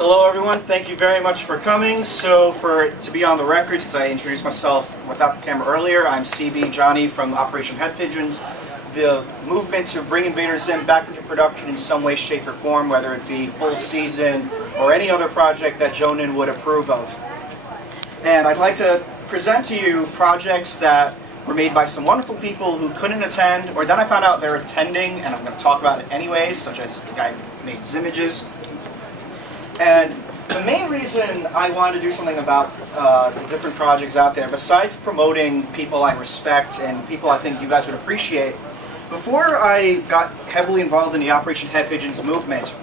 Hello everyone, thank you very much for coming. So to be on the record, since I introduced myself without the camera earlier, I'm CB Johnny from Operation Head Pigeons. The movement to bring Invader Zim back into production in some way, shape, or form, whether it be full season or any other project that Jonan would approve of. And I'd like to present to you projects that were made by some wonderful people who couldn't attend, or then I found out they're attending, and I'm going to talk about it anyways, such as the guy who made Zimages. And the main reason I wanted to do something about the different projects out there, besides promoting people I respect and people I think you guys would appreciate, before I got heavily involved in the Operation Head Pigeons movement,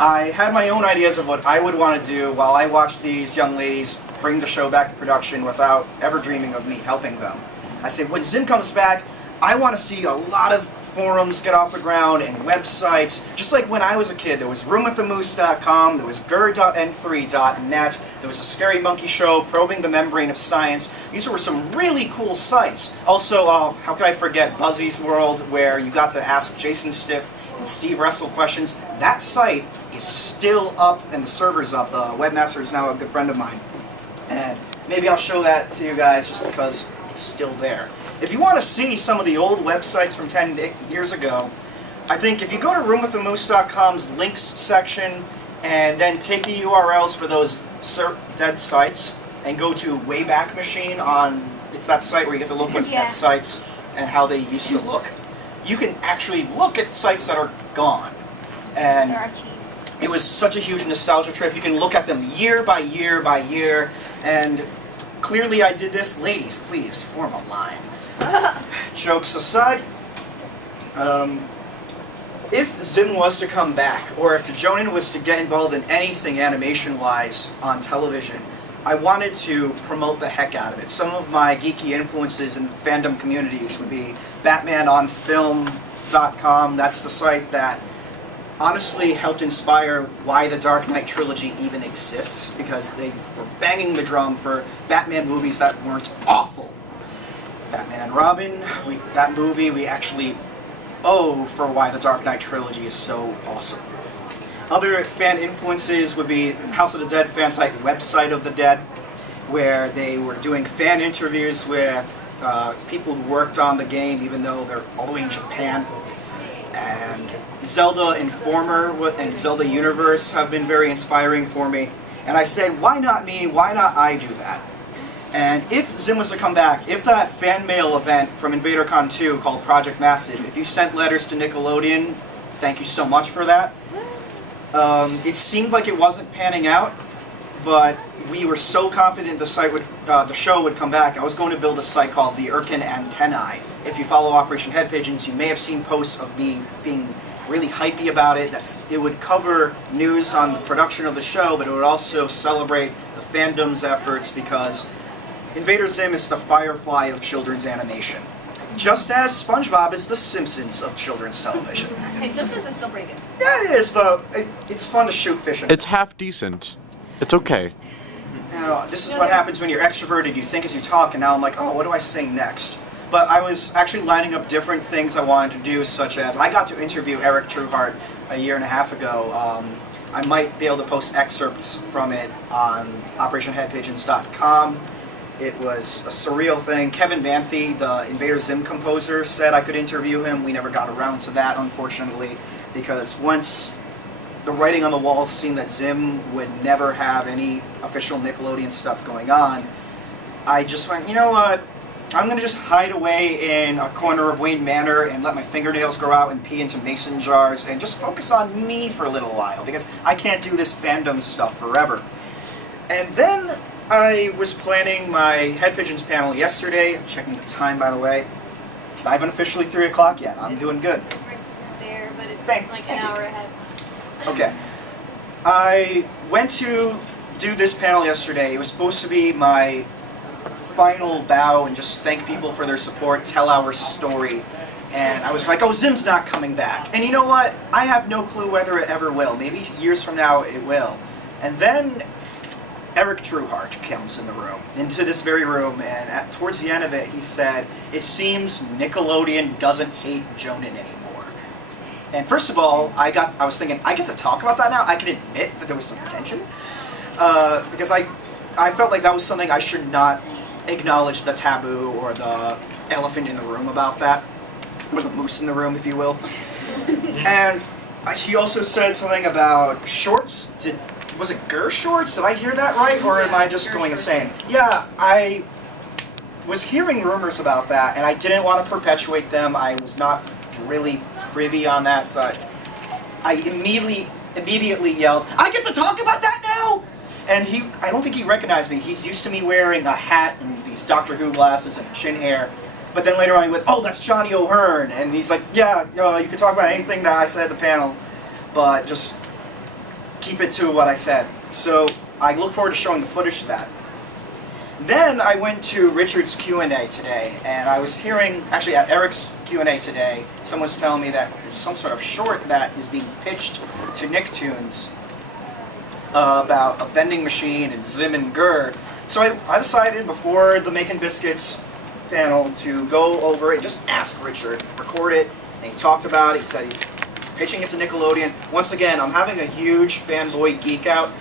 I had my own ideas of what I would want to do while I watched these young ladies bring the show back to production without ever dreaming of me helping them. I said, when Zim comes back, I want to see a lot of forums get off the ground and websites. Just like when I was a kid, there was roomwiththemoose.com, there was gur.n3.net, there was a Scary Monkey Show, Probing the Membrane of Science. These were some really cool sites. Also, how could I forget Buzzy's World, where you got to ask Jason Stiff and Steve Russell questions. That site is still up and the server's up. The webmaster is now a good friend of mine. And maybe I'll show that to you guys just because it's still there. If you want to see some of the old websites from 10 years ago, I think if you go to roomwiththemoose.com's links section and then take the URLs for those dead sites and go to Wayback Machine it's that site where you get to look at sites and how they used to look. You can actually look at sites that are gone. And it was such a huge nostalgia trip. You can look at them year by year by year. And clearly I did this. Ladies, please, form a line. Jokes aside, if Zim was to come back, or if Jonan was to get involved in anything animation-wise on television, I wanted to promote the heck out of it. Some of my geeky influences in fandom communities would be BatmanOnFilm.com. That's the site that honestly helped inspire why the Dark Knight trilogy even exists, because they were banging the drum for Batman movies that weren't awful. Batman and Robin, that movie we actually owe for why the Dark Knight trilogy is so awesome. Other fan influences would be House of the Dead fan site, Website of the Dead, where they were doing fan interviews with people who worked on the game, even though they're all the way in Japan. And Zelda Informer and Zelda Universe have been very inspiring for me. And I said, why not me? Why not I do that? And if Zim was to come back, if that fan mail event from InvaderCon 2 called Project Massive, if you sent letters to Nickelodeon, thank you so much for that. It seemed like it wasn't panning out, but we were so confident the show would come back. I was going to build a site called the Irken Antennae. If you follow Operation Head Pigeons, you may have seen posts of me being really hypey about it. It would cover news on the production of the show, but it would also celebrate the fandom's efforts, because Invader Zim is the Firefly of children's animation. Just as SpongeBob is the Simpsons of children's television. Hey, Simpsons is still pretty good. Yeah, it is, but it's fun to shoot fish in it. It's half decent. It's okay. You know, this is what happens when you're extroverted. You think as you talk, and now I'm like, oh, what do I say next? But I was actually lining up different things I wanted to do, such as I got to interview Eric Trueheart a year and a half ago. I might be able to post excerpts from it on OperationHeadPigeons.com. It was a surreal thing. Kevin Banthy, the Invader Zim composer, said I could interview him. We never got around to that, unfortunately, because once the writing on the wall seemed that Zim would never have any official Nickelodeon stuff going on, I just went, you know what? I'm going to just hide away in a corner of Wayne Manor and let my fingernails grow out and pee into mason jars and just focus on me for a little while, because I can't do this fandom stuff forever. And then I was planning my Head Pigeons panel yesterday. I'm checking the time, by the way. It's not even officially 3 o'clock yet. I'm doing good. It's right there, but it's Thank an you. hour ahead. Okay. I went to do this panel yesterday. It was supposed to be my final bow and just thank people for their support, tell our story. And I was like, oh, Zim's not coming back. And you know what? I have no clue whether it ever will. Maybe years from now it will. And then Eric Trueheart comes into this very room, and towards the end of it, he said, it seems Nickelodeon doesn't hate Jonan anymore. And first of all, I was thinking, I get to talk about that now? I can admit that there was some tension. Because I felt like that was something I should not acknowledge the taboo or the elephant in the room about that. Or the moose in the room, if you will. And he also said something about shorts. Was it Gur shorts? Did I hear that right? Or am I just going insane? Yeah, I was hearing rumors about that, and I didn't want to perpetuate them. I was not really privy on that, so I immediately yelled, "I get to talk about that now!" And I don't think he recognized me. He's used to me wearing a hat and these Doctor Who glasses and chin hair. But then later on he went, "Oh, that's Johnny O'Hearn." And he's like, "Yeah, you can talk about anything that I said at the panel, but just keep it to what I said." So I look forward to showing the footage of that. Then I went to Richard's Q&A today, and I was hearing, actually at Eric's Q&A today, someone was telling me that there's some sort of short that is being pitched to Nicktoons about a vending machine and Zim and Gur. So I decided before the Making Biscuits panel to go over and just ask Richard, record it, and he talked about it. He said he's pitching it to Nickelodeon. Once again, I'm having a huge fanboy geek out.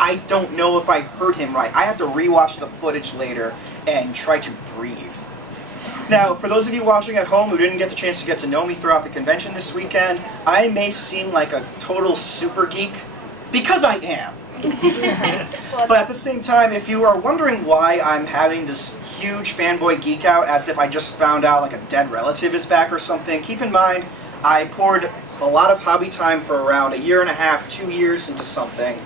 I don't know if I heard him right. I have to rewatch the footage later and try to breathe. Now, for those of you watching at home who didn't get the chance to get to know me throughout the convention this weekend, I may seem like a total super geek, because I am. But at the same time, if you are wondering why I'm having this huge fanboy geek out as if I just found out like a dead relative is back or something, keep in mind, I poured a lot of hobby time for around 1.5 years, 2 years into something,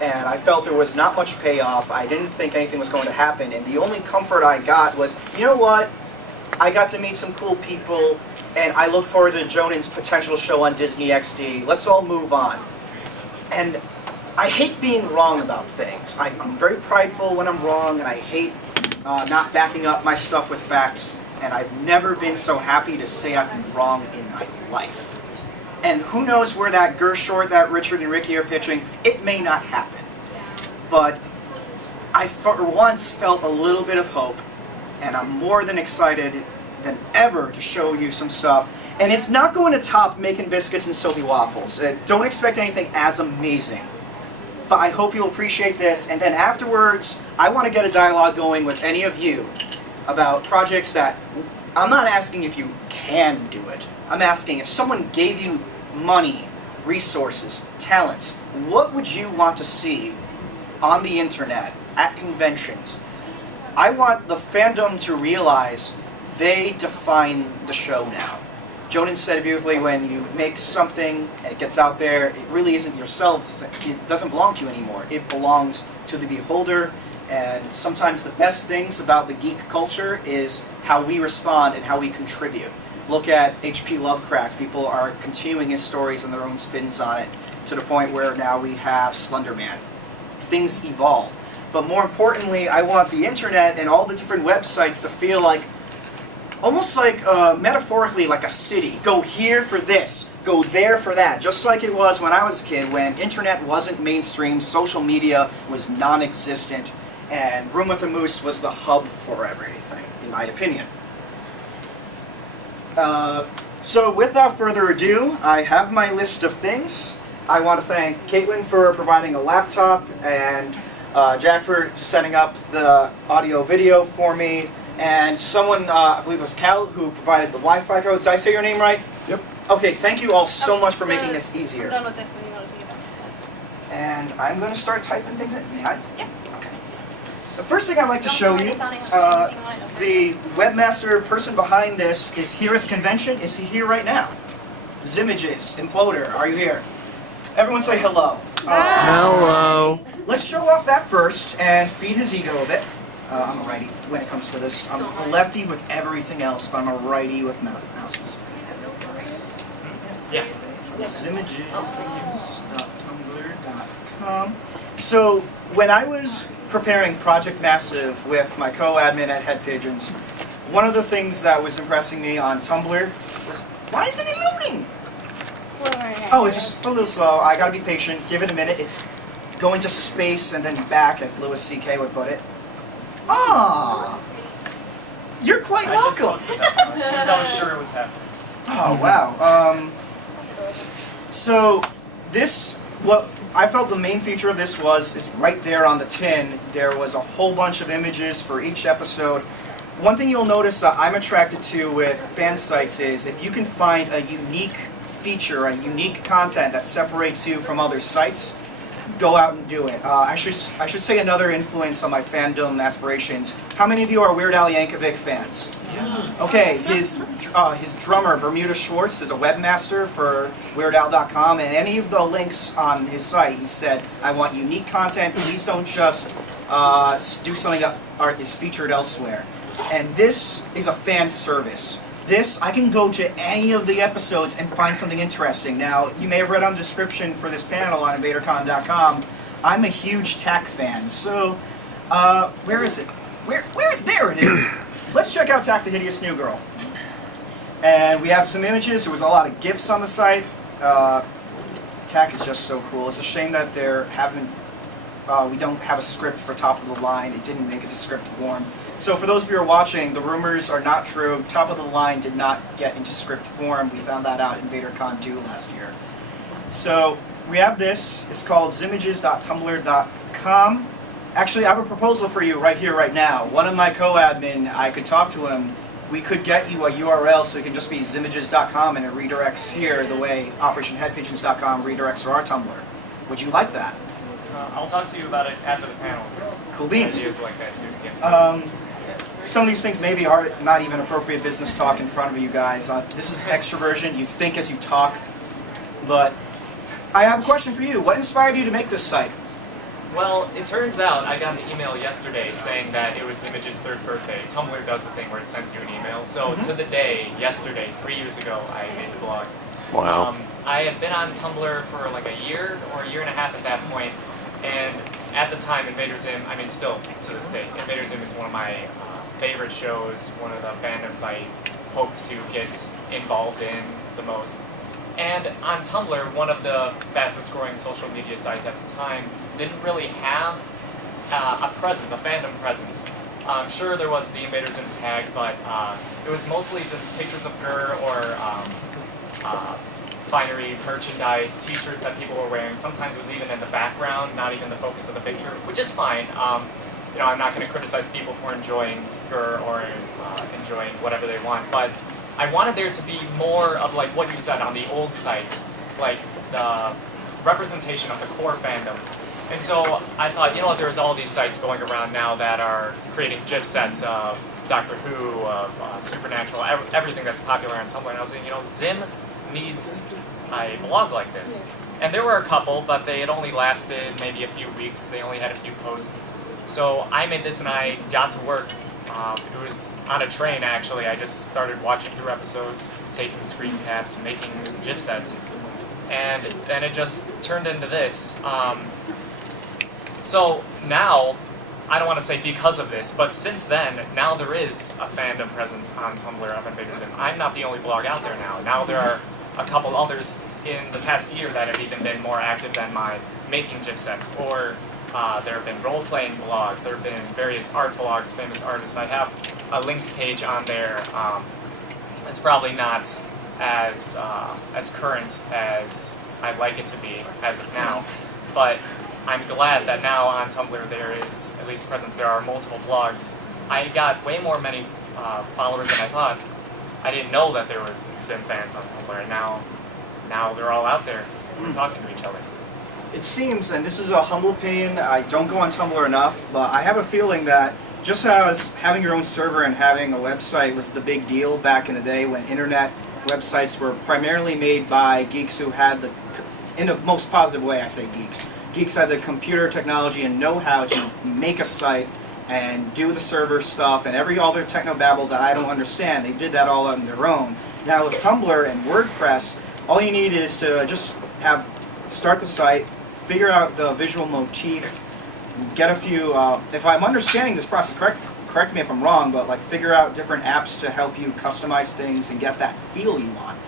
and I felt there was not much payoff. I didn't think anything was going to happen, and the only comfort I got was, you know what? I got to meet some cool people, and I look forward to Jonan's potential show on Disney XD. Let's all move on. And I hate being wrong about things. I'm very prideful when I'm wrong, and I hate not backing up my stuff with facts, and I've never been so happy to say I've been wrong in my life. And who knows where that Gur short that Richard and Ricky are pitching, it may not happen. But I for once felt a little bit of hope, and I'm more than excited than ever to show you some stuff. And it's not going to top Making Biscuits and Soapy Waffles. Don't expect anything as amazing. But I hope you'll appreciate this, and then afterwards, I want to get a dialogue going with any of you about projects that, I'm not asking if you can do it. I'm asking if someone gave you money, resources, talents, what would you want to see on the internet, at conventions? I want the fandom to realize they define the show now. Jonan said it beautifully, when you make something and it gets out there, it really isn't yourself. It doesn't belong to you anymore. It belongs to the beholder. And sometimes the best things about the geek culture is how we respond and how we contribute. Look at H.P. Lovecraft. People are continuing his stories and their own spins on it, to the point where now we have Slender Man. Things evolve. But more importantly, I want the internet and all the different websites to feel like, almost like, metaphorically, like a city. Go here for this, go there for that. Just like it was when I was a kid, when internet wasn't mainstream, social media was non-existent, and Room with the Moose was the hub for everything, in my opinion. So without further ado, I have my list of things. I want to thank Caitlin for providing a laptop, and Jack for setting up the audio-video for me, and someone, I believe it was Cal, who provided the Wi-Fi code. Did I say your name right? Yep. Okay, thank you all so much for making this easier. I'm done with this when you want to take it back. And I'm going to start typing things in. May I? Yeah. Okay. The first thing I'd like to show you, the webmaster person behind this is here at the convention. Is he here right now? Zimages, Imploder, are you here? Everyone say hello. Hello. Let's show off that first and feed his ego a bit. I'm a righty when it comes to this. I'm a lefty with everything else, but I'm a righty with mouses. Yeah. Zimages.tumblr.com. So when I was preparing Project Massive with my co-admin at Head Pigeons, one of the things that was impressing me on Tumblr was, why isn't it loading? Oh, it's just a little slow. I gotta be patient. Give it a minute. It's going to space and then back, as Louis C.K. would put it. Ah, you're quite welcome. Since I was sure it was happening. Oh wow. So this, what I felt the main feature of this is right there on the tin. There was a whole bunch of images for each episode. One thing you'll notice that I'm attracted to with fan sites is if you can find a unique feature, a unique content that separates you from other sites, go out and do it. I should say another influence on my fandom aspirations. How many of you are Weird Al Yankovic fans? Yeah. Okay, his drummer Bermuda Schwartz is a webmaster for WeirdAl.com, and any of the links on his site, he said, "I want unique content. Please don't just do something that is featured elsewhere." And this is a fan service. This, I can go to any of the episodes and find something interesting. Now, you may have read on the description for this panel on InvaderCon.com, I'm a huge tech fan. So, where is it? Where is there it is? Let's check out Tack the Hideous New Girl. And we have some images. There was a lot of GIFs on the site. Tack is just so cool. It's a shame that we don't have a script for top of the line. It didn't make it to script form. So for those of you who are watching, the rumors are not true. Top of the line did not get into script form. We found that out in InvaderCon 2 last year. So we have this. It's called zimages.tumblr.com. Actually, I have a proposal for you right here, right now. One of my co-admin, I could talk to him. We could get you a URL so it can just be zimages.com and it redirects here the way OperationHeadPigeons.com redirects to our Tumblr. Would you like that? I'll talk to you about it after the panel. Cool beans. Ideas like that too. Yeah. Some of these things maybe are not even appropriate business talk in front of you guys. This is extroversion. You think as you talk. But I have a question for you. What inspired you to make this site? Well, it turns out I got an email yesterday saying that it was Image's 3rd birthday. Tumblr does the thing where it sends you an email. So to the day, yesterday, 3 years ago, I made the blog. Wow. I had been on Tumblr for like a year or a year and a half at that point. And at the time, Invader Zim, I mean still to this day, Invader Zim is one of my favorite shows, one of the fandoms I hope to get involved in the most. And on Tumblr, one of the fastest growing social media sites at the time, didn't really have a presence, a fandom presence. Sure, there was the Invader Zim tag, but it was mostly just pictures of her or finery, merchandise, t-shirts that people were wearing. Sometimes it was even in the background, not even the focus of the picture, which is fine. You know, I'm not going to criticize people for enjoying her or enjoying whatever they want, but I wanted there to be more of like what you said on the old sites, like the representation of the core fandom. And so I thought, you know, there's all these sites going around now that are creating GIF sets of Doctor Who, of Supernatural, everything that's popular on Tumblr. And I was saying, you know, Zim needs a blog like this. And there were a couple, but they had only lasted maybe a few weeks. They only had a few posts. So I made this and I got to work. It was on a train, actually. I just started watching through episodes, taking screen caps, making GIF sets. And then it just turned into this. So now, I don't want to say because of this, but since then, now there is a fandom presence on Tumblr of Invader Zim. I'm not the only blog out there now. Now there are a couple others in the past year that have even been more active than mine, making GIF sets, or there have been role-playing blogs, there have been various art blogs, famous artists. I have a links page on there. It's probably not as current as I'd like it to be as of now, but I'm glad that now on Tumblr there is at least presence. There are multiple blogs. I got way many followers than I thought. I didn't know that there was Zim fans on Tumblr, and now they're all out there. We're talking to each other. It seems, and this is a humble opinion, I don't go on Tumblr enough, but I have a feeling that just as having your own server and having a website was the big deal back in the day when internet websites were primarily made by geeks who had in the most positive way I say geeks had the computer technology and know-how to make a site and do the server stuff and every other technobabble that I don't understand. They did that all on their own. Now with Tumblr and WordPress, all you need is to just start the site, figure out the visual motif, get a few, if I'm understanding this process correct me if I'm wrong, but like figure out different apps to help you customize things and get that feel you want.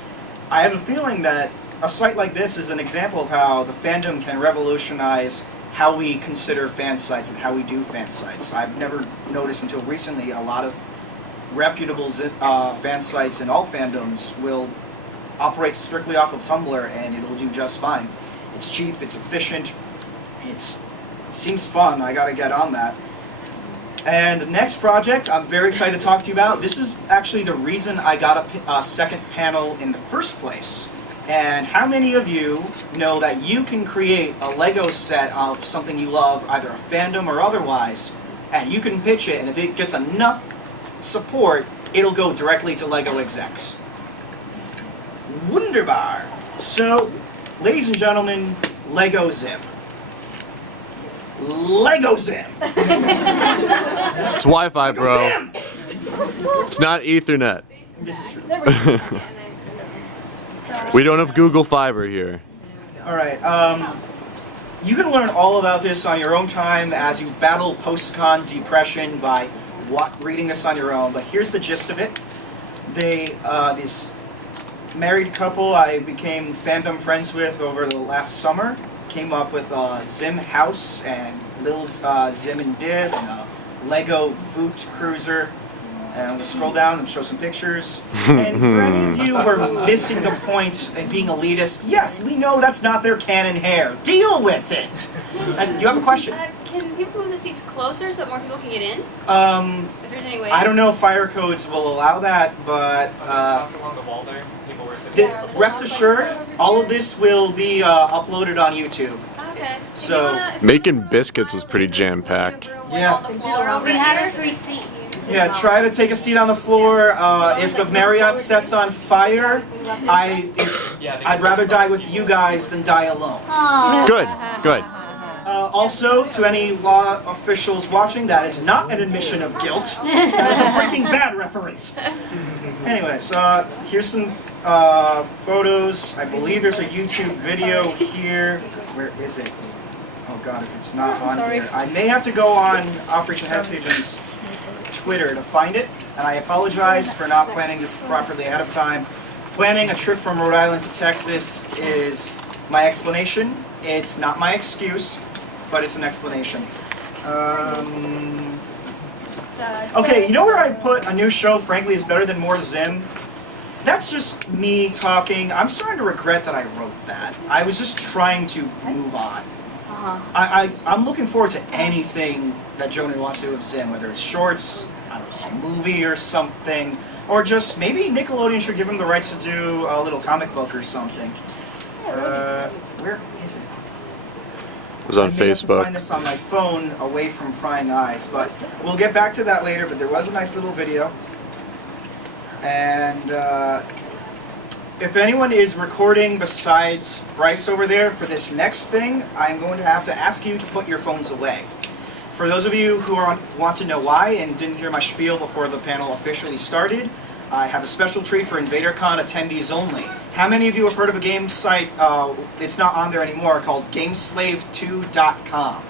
I have a feeling that a site like this is an example of how the fandom can revolutionize how we consider fan sites and how we do fan sites. I've never noticed until recently a lot of reputable fan sites in all fandoms will operates strictly off of Tumblr, and it'll do just fine. It's cheap, it's efficient, it seems fun. I gotta get on that. And the next project I'm very excited to talk to you about. This is actually the reason I got a second panel in the first place. And how many of you know that you can create a Lego set of something you love, either a fandom or otherwise, and you can pitch it, and if it gets enough support, it'll go directly to Lego execs. Wunderbar! So, ladies and gentlemen, Lego Zim. Lego Zim! It's Wi-Fi, bro. Zim! It's not Ethernet. This is true. We don't have Google Fiber here. Alright, you can learn all about this on your own time as you battle post-con depression by reading this on your own, but here's the gist of it. This married couple I became fandom friends with over the last summer came up with a Zim house and little Zim and Dib and a Lego Voot cruiser. And we'll scroll down and show some pictures. And for any of you who are missing the point and being elitist, yes, we know that's not their canon hair. Deal with it! And you have a question? Can people move the seats closer so that more people can get in? If there's any way. I don't know if fire codes will allow that, but Spots along the wall there. People were sitting. rest assured, all of this will be uploaded on YouTube. Okay. So, Making biscuits was pretty jam-packed. Yeah. We have a free seat here. Yeah, try to take a seat on the floor. If the Marriott sets on fire, I'd rather die with you guys than die alone. Good, good. Also, to any law officials watching, that is not an admission of guilt. That is a Breaking Bad reference. Anyways, here's some photos. I believe there's a YouTube video here. Where is it? Oh God, if it's not on here. I may have to go on Operation Head Pigeon's Twitter to find it, and I apologize for not planning this properly ahead of time. Planning a trip from Rhode Island to Texas is my explanation. It's not my excuse, but it's an explanation. Okay, you know where I put a new show, frankly, is better than more Zim? That's just me talking. I'm starting to regret that I wrote that. I was just trying to move on. I'm looking forward to anything that Joni wants to do with Zim, whether it's shorts, I don't know, a movie or something, or just maybe Nickelodeon should give him the rights to do a little comic book or something. Where is it? It was on I may have to Facebook. find this on my phone away from prying eyes, but we'll get back to that later. But there was a nice little video, and if anyone is recording besides Bryce over there for this next thing, I'm going to have to ask you to put your phones away. For those of you who want to know why and didn't hear my spiel before the panel officially started, I have a special treat for InvaderCon attendees only. How many of you have heard of a game site, it's not on there anymore, called Gameslave2.com?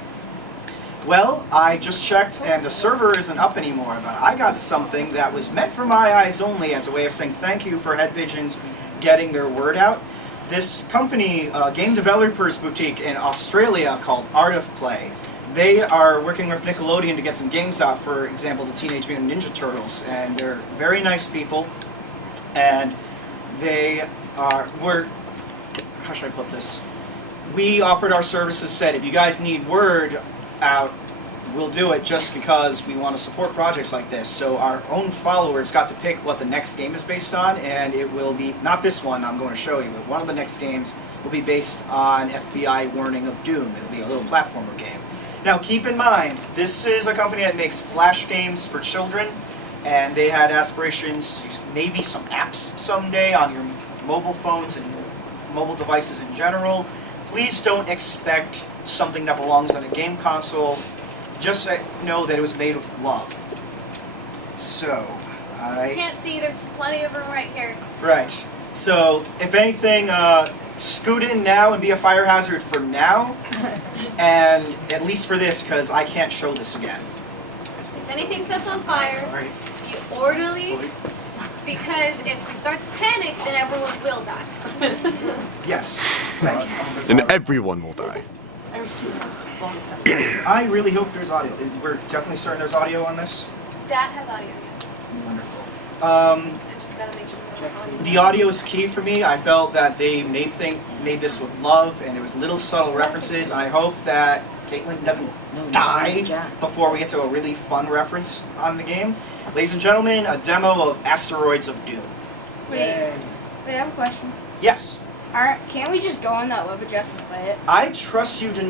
Well, I just checked and the server isn't up anymore, but I got something that was meant for my eyes only as a way of saying thank you for Head Pigeons getting their word out. This company, game developers boutique in Australia called Art of Play, they are working with Nickelodeon to get some games out, for example, the Teenage Mutant Ninja Turtles, and they're very nice people, and they were, how should I put this? We offered our services, said if you guys need word out, we'll do it just because we want to support projects like this. So our own followers got to pick what the next game is based on, and it will be, not this one I'm going to show you, but one of the next games will be based on FBI Warning of Doom. It'll be a little platformer game. Now keep in mind, this is a company that makes flash games for children, and they had aspirations to use maybe some apps someday on your mobile phones and mobile devices in general. Please don't expect something that belongs on a game console. Just know that it was made with love. So, You can't see, there's plenty of room right here. Right. So, if anything, scoot in now and be a fire hazard for now, and at least for this, because I can't show this again. If anything sets on fire, Sorry. you orderly, because if we start to panic, then everyone will die. Yes. Thank you. And everyone will die. I really hope there's audio. We're definitely certain there's audio on this. That has audio. Wonderful. I just gotta make sure. The audio is key for me. I felt that they made this with love, and there was little subtle references. I hope that Caitlin doesn't die before we get to a really fun reference on the game. Ladies and gentlemen, a demo of Asteroids of Doom. Wait, I have a question. Yes. Can't we just go on that web address and play it? I trust you to,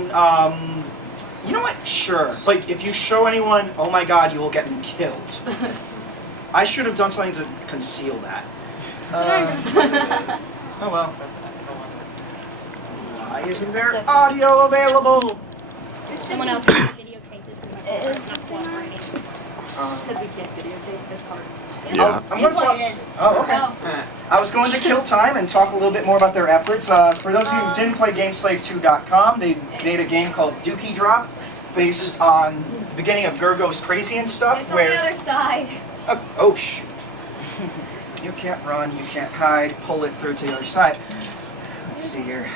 you know what? Sure. But if you show anyone, oh my god, you will get me killed. I should have done something to conceal that. Oh well. Why isn't there audio available? Someone else can videotape this. Is this thing on? Said we can't videotape this part. Yeah. I'm going to talk. Oh, okay. I was going to kill time and talk a little bit more about their efforts. For those of you who didn't play GameSlave2.com, they made a game called Dookie Drop, based on the beginning of Gergo's Crazy and stuff. It's on the other side. Oh shoot. You can't run, you can't hide, pull it through to the other side. Let's see here.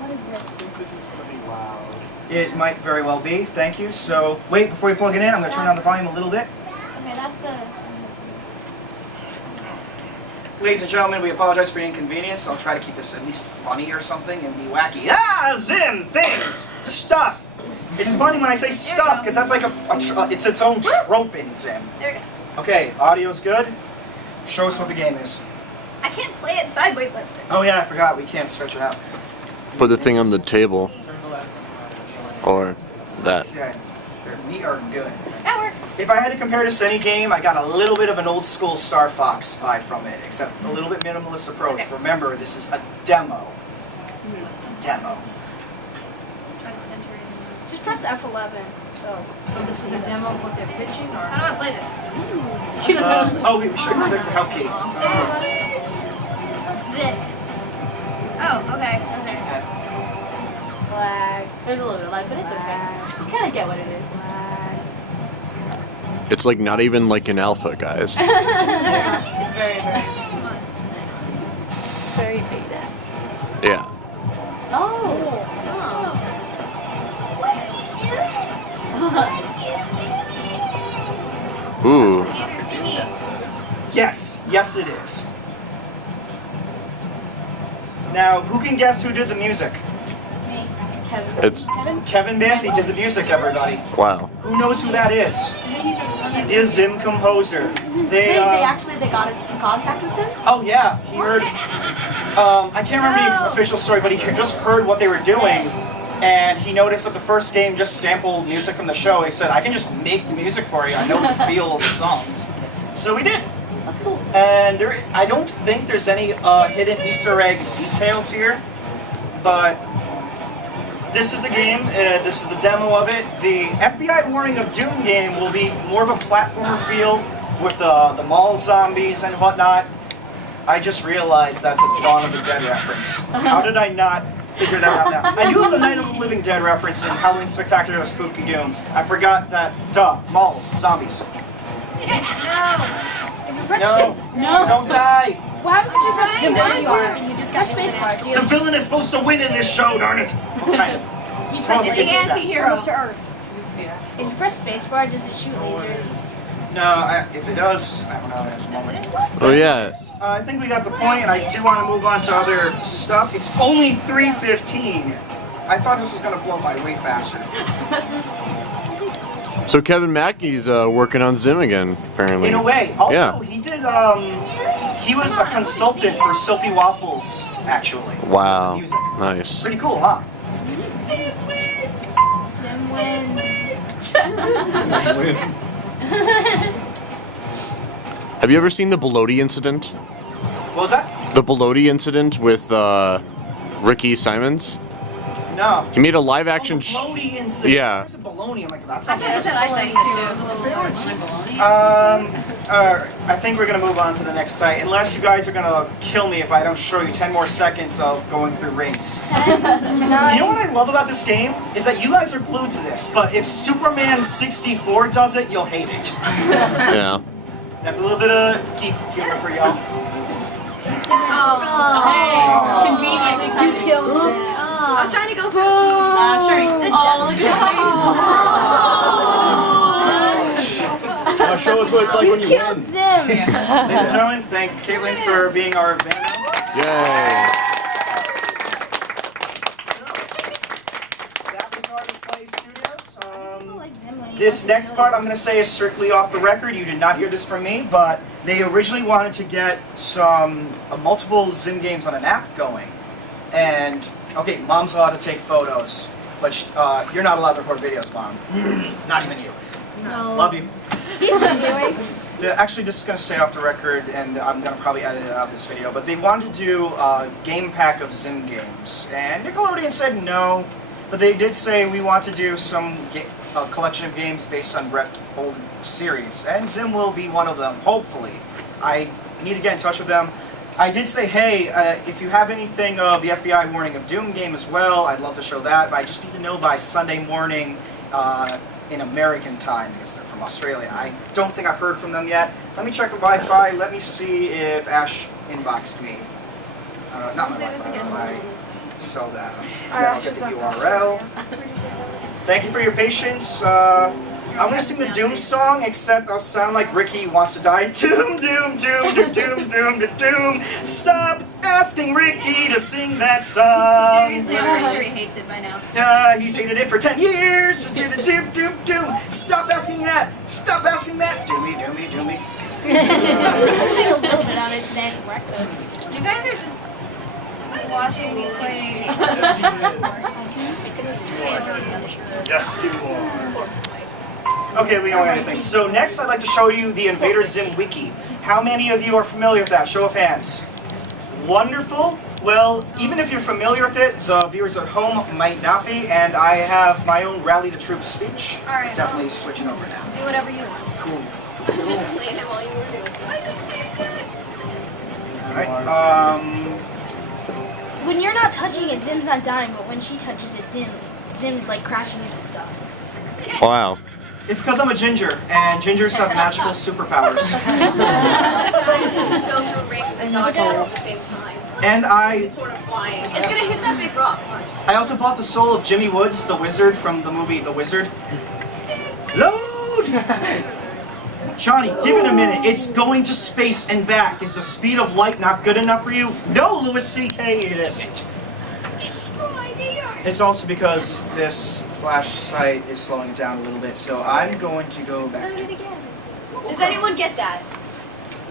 What is this? This is gonna be loud. It might very well be, thank you. So, wait, before you plug it in, I'm going to turn down the volume a little bit. Okay, that's the... Ladies and gentlemen, we apologize for the inconvenience. I'll try to keep this at least funny or something and be wacky. Ah, Zim, things, stuff. It's funny when I say stuff because that's like it's its own trope in Zim. There we go. Okay, audio's good. Show us what the game is. I can't play it sideways like this. Oh yeah, I forgot. We can't stretch it out. Put the thing on the table. Or that. Okay, we are good. That works. If I had to compare this to any game, I got a little bit of an old school Star Fox vibe from it, except a little bit minimalist approach. Remember, this is a demo. Demo. Try to center it. Just press F11. So this is a demo of what they're pitching, or? How do I play this? Oh, we should click the help key. This. Oh, okay. Flag. There's a little bit of lag, but it's okay. You kind of get what it is. It's like not even like an alpha, guys. It's very, very, Very beta. Yeah. Oh. Ooh. Hey, there's thingies. Yes, yes it is. Now, who can guess who did the music? Kevin. It's Kevin Manthe did the music, everybody. wow. Who knows who that is? The Zim composer. They actually got in contact with him? Oh yeah, he heard. I can't remember the official story, but he just heard what they were doing, and he noticed that the first game just sampled music from the show. He said, "I can just make the music for you. I know the feel of the songs." So we did. That's cool. And I don't think there's any hidden Easter egg details here, but this is the game. This is the demo of it. The FBI Warning of Doom game will be more of a platformer feel with the mall zombies and whatnot. I just realized that's a Dawn of the Dead reference. How did I not figure that out now? I knew of the Night of the Living Dead reference in Halloween Spectacular of Spooky Doom. I forgot that, malls, zombies. No. If you press No, don't die. What happens if you press Fine, spacebar? You just Press got spacebar. Do you The villain is supposed to win in this show, darn it. What kind of? press It's the anti-hero. goes to Earth? If you press spacebar, does it shoot lasers? No, if it does, I don't know at the moment. Oh yeah. I think we got the point, and I do want to move on to other stuff. It's only 3:15. I thought this was going to blow by way faster. So Kevin Mackey's working on Zim again, apparently. In a way. Also, Yeah. he did, he was a consultant for Sophie Waffles, actually. Wow. Music. Nice. Pretty cool, huh? Sim win. Have you ever seen the Belodi incident? What was that? The Belodi incident with Ricky Simons? No. He made a live action. Oh, the Baloney incident. Yeah. There's a baloney. I'm like, that's I thought you said I think too. I think we're gonna move on to the next site, unless you guys are gonna kill me if I don't show you 10 more seconds of going through rings. You know what I love about this game is that you guys are glued to this, but if Superman 64 does it, you'll hate it. Yeah. That's a little bit of geek humor for y'all. Oh. Hey, conveniently You timed. killed it. I was trying to go for I'm sure he's the oh, look at Now show show us what it's like when you Killed win. Zim. Ladies and gentlemen, thank Caitlin for being our van. Yay! That was our Play Studios. This next part I'm going to say is strictly off the record. You did not hear this from me, but they originally wanted to get some multiple Zim games on an app going. And, okay, Mom's allowed to take photos, but you're not allowed to record videos, Mom. Not even you. No. Love you. He's anyway. Actually, this is going to stay off the record, and I'm going to probably edit it out of this video, but they wanted to do a game pack of Zim games, and Nickelodeon said no, but they did say we want to do some collection of games based on old series, and Zim will be one of them, hopefully. I need to get in touch with them. I did say, hey, if you have anything of the FBI Warning of Doom game as well, I'd love to show that, but I just need to know by Sunday morning in American time, because they're from Australia. I don't think I've heard from them yet. Let me check the Wi-Fi. Let me see if Ash inboxed me. Not my Wi-Fi, my cell data. Then I'll get the URL. Thank you for your patience. I'm going to sing the Doom song, except I'll sound like Ricky wants to die. Doom, doom, doom, doom, doom, doom, doom, doom. Stop asking Ricky to sing that song. Seriously, I'm pretty sure he hates it by now. He's hated it for 10 years. Doom, doom, doom, doom. Stop asking that. Stop asking that. Doomy, doomy, doomy. I sing a little bit on it today for breakfast. You guys are just watching me play. Yes, you are. Okay, we know anything. So next I'd like to show you the Invader Zim Wiki. How many of you are familiar with that? Show of hands. Wonderful. Well, even if you're familiar with it, the viewers at home might not be, and I have my own Rally the Troops speech. Alright. Definitely switching over now. Do whatever you want. Cool. Just played it while you were doing it. Alright, When you're not touching it, Zim's not dying, but when she touches it, Zim's like crashing into stuff. Wow. it's because I'm a ginger, and gingers have magical superpowers. Go through rings and dodge at the same time. And It's sort of flying. It's gonna hit that big rock. Watch. I also bought the soul of Jimmy Woods, the wizard from the movie The Wizard. Load! Johnny, give it a minute. It's going to space and back. Is the speed of light not good enough for you? No, Louis C.K., it isn't. It's also because this flash site is slowing it down a little bit, so I'm going to go back to... Does anyone get that?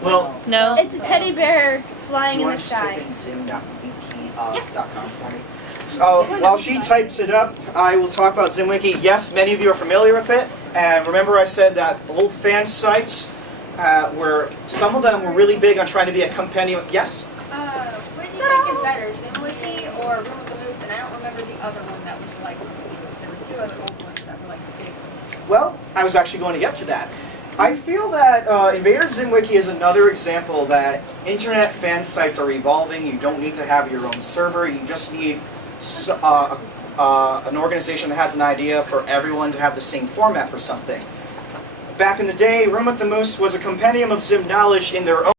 Well, No. It's a teddy bear flying you in the want to just type sky. in zim.wiki.com for me. So while she types it up, I will talk about ZimWiki. Yes, many of you are familiar with it. And remember I said that old fan sites were, some of them were really big on trying to be a compendium. Yes? What do you think is better, ZimWiki or Room with the Moose? And I don't remember the other one that was like, there were two other old ones that were like the big ones. Well, I was actually going to get to that. I feel that Invader ZimWiki is another example that internet fan sites are evolving. You don't need to have your own server. You just need an organization that has an idea for everyone to have the same format for something. Back in the day, Room with the Moose was a compendium of Zim knowledge in their own